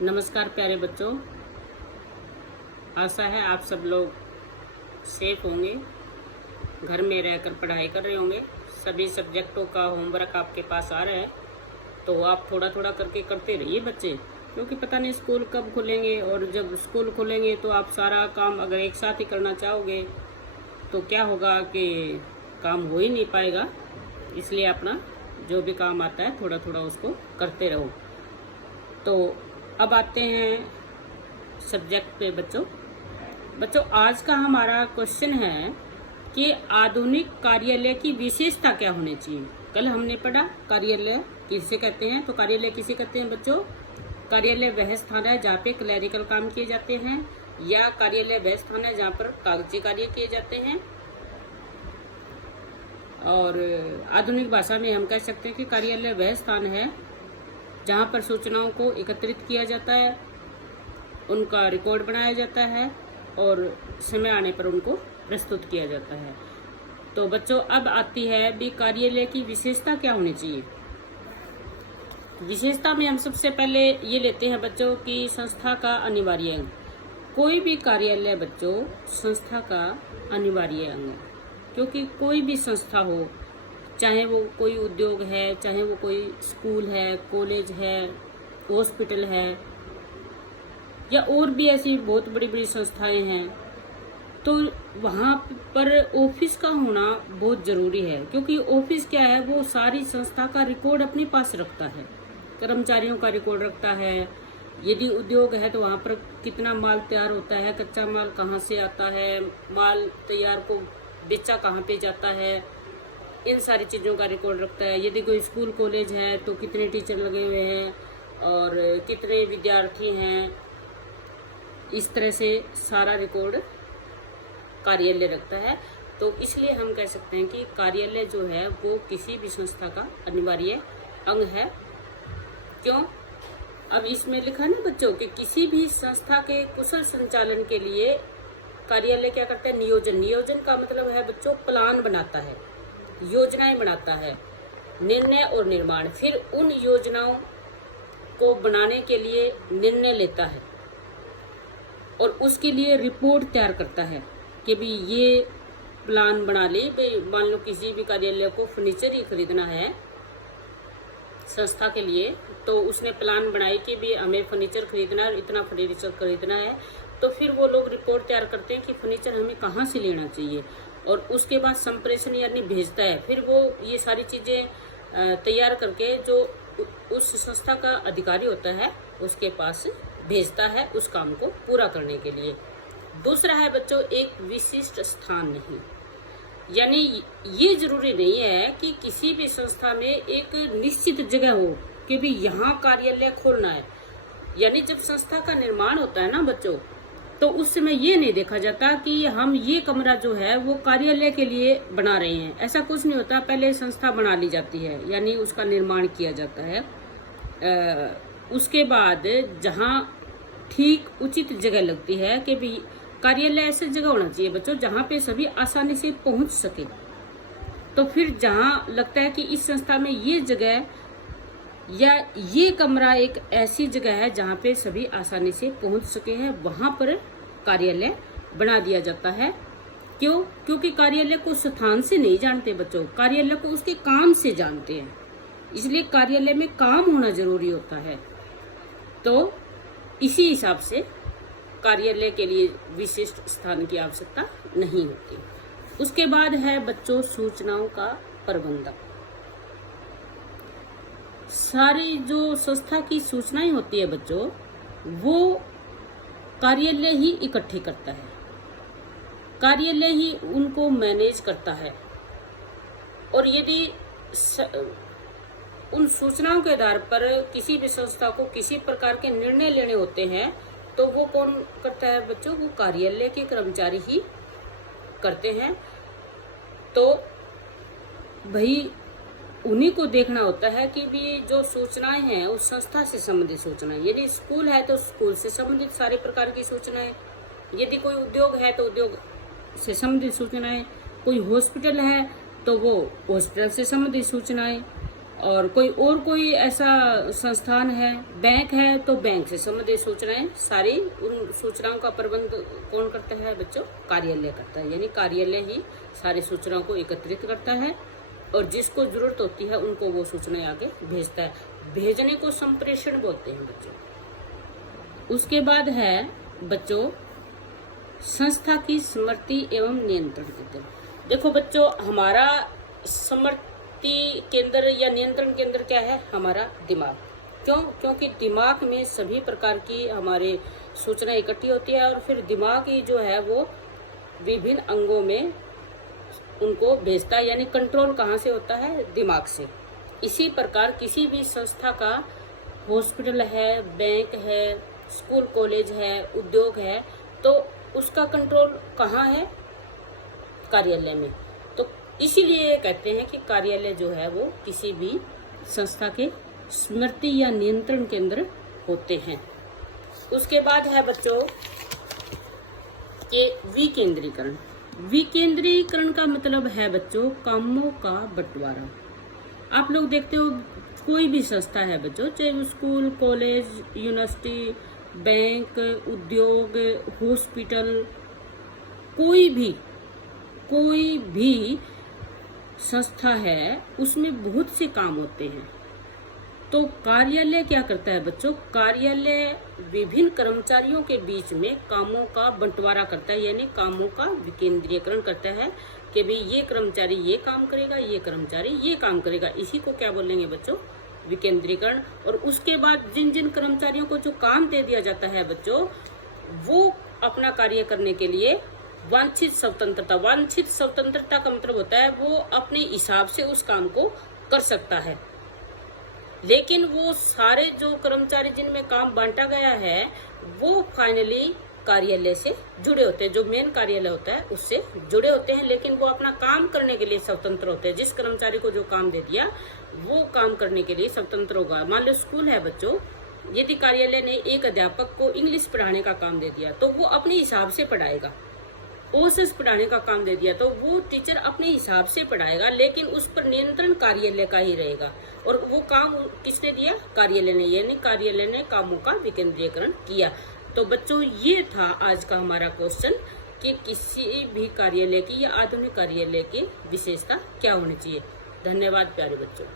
नमस्कार प्यारे बच्चों, आशा है आप सब लोग सेफ होंगे, घर में रहकर पढ़ाई कर रहे होंगे। सभी सब्जेक्टों का होमवर्क आपके पास आ रहा है, तो आप थोड़ा थोड़ा करके करते रहिए बच्चे, क्योंकि पता नहीं स्कूल कब खुलेंगे। और जब स्कूल खुलेंगे तो आप सारा काम अगर एक साथ ही करना चाहोगे तो क्या होगा कि काम हो ही नहीं पाएगा। इसलिए अपना जो भी काम आता है थोड़ा थोड़ा उसको करते रहो। तो अब आते हैं सब्जेक्ट पे बच्चों आज का हमारा क्वेश्चन है कि आधुनिक कार्यालय की विशेषता क्या होनी चाहिए। कल हमने पढ़ा कार्यालय किसे कहते हैं, तो कार्यालय किसे कहते हैं बच्चों? कार्यालय वह स्थान है जहाँ पे क्लैरिकल काम किए जाते हैं, या कार्यालय वह स्थान है जहाँ पर कागजी कार्य किए जाते हैं। और आधुनिक भाषा में हम कह सकते हैं कि कार्यालय वह स्थान है जहाँ पर सूचनाओं को एकत्रित किया जाता है, उनका रिकॉर्ड बनाया जाता है और समय आने पर उनको प्रस्तुत किया जाता है। तो बच्चों अब आती है भी कार्यालय की विशेषता क्या होनी चाहिए। विशेषता में हम सबसे पहले ये लेते हैं बच्चों की संस्था का अनिवार्य अंग। कोई भी कार्यालय बच्चों संस्था का अनिवार्य अंग है, क्योंकि कोई भी संस्था हो, चाहे वो कोई उद्योग है, चाहे वो कोई स्कूल है, कॉलेज है, हॉस्पिटल है, या और भी ऐसी बहुत बड़ी बड़ी संस्थाएं हैं, तो वहाँ पर ऑफिस का होना बहुत ज़रूरी है। क्योंकि ऑफिस क्या है, वो सारी संस्था का रिकॉर्ड अपने पास रखता है, कर्मचारियों का रिकॉर्ड रखता है। यदि उद्योग है तो वहाँ पर कितना माल तैयार होता है, कच्चा माल कहाँ से आता है, माल तैयार को बेचा कहाँ पे जाता है, इन सारी चीज़ों का रिकॉर्ड रखता है। यदि कोई स्कूल कॉलेज है तो कितने टीचर लगे हुए हैं और कितने विद्यार्थी हैं, इस तरह से सारा रिकॉर्ड कार्यालय रखता है। तो इसलिए हम कह सकते हैं कि कार्यालय जो है वो किसी भी संस्था का अनिवार्य अंग है। क्यों? अब इसमें लिखा ना बच्चों कि किसी भी संस्था के कुशल संचालन के लिए कार्यालय क्या करता है? नियोजन का मतलब है बच्चों प्लान बनाता है, योजनाएं बनाता है, निर्णय और निर्माण, फिर उन योजनाओं को बनाने के लिए निर्णय लेता है और उसके लिए रिपोर्ट तैयार करता है कि भी ये प्लान बना ली। भाई मान लो किसी भी कार्यालय को फर्नीचर ही खरीदना है संस्था के लिए, तो उसने प्लान बनाई कि भी हमें फर्नीचर खरीदना है, इतना फर्नीचर खरीदना है, तो फिर वो लोग रिपोर्ट तैयार करते हैं कि फर्नीचर हमें कहाँ से लेना चाहिए, और उसके बाद संप्रेषण यानी भेजता है। फिर वो ये सारी चीज़ें तैयार करके जो उस संस्था का अधिकारी होता है उसके पास भेजता है उस काम को पूरा करने के लिए। दूसरा है बच्चों एक विशिष्ट स्थान नहीं, यानी ये जरूरी नहीं है कि किसी भी संस्था में एक निश्चित जगह हो कि भी यहाँ कार्यालय खोलना है। यानी जब संस्था का निर्माण होता है ना बच्चों, तो उस समय ये नहीं देखा जाता कि हम ये कमरा जो है वो कार्यालय के लिए बना रहे हैं, ऐसा कुछ नहीं होता। पहले संस्था बना ली जाती है, यानी उसका निर्माण किया जाता है। उसके बाद जहाँ ठीक उचित जगह लगती है कि भी कार्यालय ऐसी जगह होना चाहिए बच्चों जहाँ पे सभी आसानी से पहुँच सके, तो फिर जहाँ लगता है कि इस संस्था में ये जगह या ये कमरा एक ऐसी जगह है जहाँ पे सभी आसानी से पहुँच सके हैं, वहाँ पर कार्यालय बना दिया जाता है। क्यों? क्योंकि कार्यालय को स्थान से नहीं जानते बच्चों, कार्यालय को उसके काम से जानते हैं, इसलिए कार्यालय में काम होना जरूरी होता है। तो इसी हिसाब से कार्यालय के लिए विशिष्ट स्थान की आवश्यकता नहीं होती। उसके बाद है बच्चों सूचनाओं का प्रबंधक। सारी जो संस्था की सूचनाएं होती है बच्चों, वो कार्यालय ही इकट्ठी करता है, कार्यालय ही उनको मैनेज करता है। और यदि उन सूचनाओं के आधार पर किसी भी संस्था को किसी प्रकार के निर्णय लेने होते हैं, तो वो कौन करता है बच्चों? वो कार्यालय के कर्मचारी ही करते हैं। तो भाई उन्हीं को देखना होता है कि भी जो सूचनाएं हैं उस संस्था से संबंधित सूचनाएं, यदि स्कूल है तो स्कूल से संबंधित सारे प्रकार की सूचनाएं, यदि कोई उद्योग है तो उद्योग से संबंधित सूचनाएं, कोई हॉस्पिटल है तो वो हॉस्पिटल से संबंधित सूचनाएं, और कोई ऐसा संस्थान है, बैंक है, तो बैंक से संबंधित सूचनाएं, सारी उन सूचनाओं का प्रबंध कौन करता है बच्चों? कार्यालय करता है। यानी कार्यालय ही सारी सूचनाओं को एकत्रित करता है और जिसको जरूरत होती है उनको वो सूचनाएं आगे भेजता है। भेजने को संप्रेषण बोलते हैं बच्चों। उसके बाद है बच्चों संस्था की स्मृति एवं नियंत्रण केंद्र। देखो बच्चों, हमारा स्मृति केंद्र या नियंत्रण केंद्र क्या है? हमारा दिमाग। क्यों? क्योंकि दिमाग में सभी प्रकार की हमारे सूचना इकट्ठी होती है और फिर दिमाग ही जो है वो विभिन्न अंगों में उनको भेजता है। यानी कंट्रोल कहाँ से होता है? दिमाग से। इसी प्रकार किसी भी संस्था का, हॉस्पिटल है, बैंक है, स्कूल कॉलेज है, उद्योग है, तो उसका कंट्रोल कहाँ है? कार्यालय में। तो इसीलिए कहते हैं कि कार्यालय जो है वो किसी भी संस्था के स्मृति या नियंत्रण केंद्र होते हैं। उसके बाद है बच्चों कि विकेंद्रीकरण। विकेंद्रीकरण का मतलब है बच्चों कामों का बंटवारा। आप लोग देखते हो कोई भी संस्था है बच्चों, चाहे वो स्कूल, कॉलेज, यूनिवर्सिटी, बैंक, उद्योग, हॉस्पिटल, कोई भी संस्था है, उसमें बहुत से काम होते हैं। तो कार्यालय क्या करता है बच्चों? कार्यालय विभिन्न कर्मचारियों के बीच में कामों का बंटवारा करता है, यानी कामों का विकेंद्रीकरण करता है कि भाई ये कर्मचारी ये काम करेगा, ये कर्मचारी ये काम करेगा। इसी को क्या बोलेंगे बच्चों? विकेंद्रीकरण। और उसके बाद जिन जिन कर्मचारियों को जो काम दे दिया जाता है बच्चों, वो अपना कार्य करने के लिए वांछित स्वतंत्रता। वांछित स्वतंत्रता का मतलब होता है वो अपने हिसाब से उस काम को कर सकता है। लेकिन वो सारे जो कर्मचारी जिनमें काम बांटा गया है वो फाइनली कार्यालय से जुड़े होते हैं, जो मेन कार्यालय होता है उससे जुड़े होते हैं, लेकिन वो अपना काम करने के लिए स्वतंत्र होते हैं। जिस कर्मचारी को जो काम दे दिया वो काम करने के लिए स्वतंत्र होगा। मान लो स्कूल है बच्चों, यदि कार्यालय ने एक अध्यापक को इंग्लिश पढ़ाने का काम दे दिया तो वो अपने हिसाब से पढ़ाएगा। ओएसएस पढ़ाने का काम दे दिया तो वो टीचर अपने हिसाब से पढ़ाएगा, लेकिन उस पर नियंत्रण कार्यालय का ही रहेगा। और वो काम किसने दिया? कार्यालय ने। यानी कार्यालय ने कामों का विकेंद्रीकरण किया। तो बच्चों ये था आज का हमारा क्वेश्चन कि किसी भी कार्यालय की या आधुनिक कार्यालय की विशेषता क्या होनी चाहिए। धन्यवाद प्यारे बच्चों।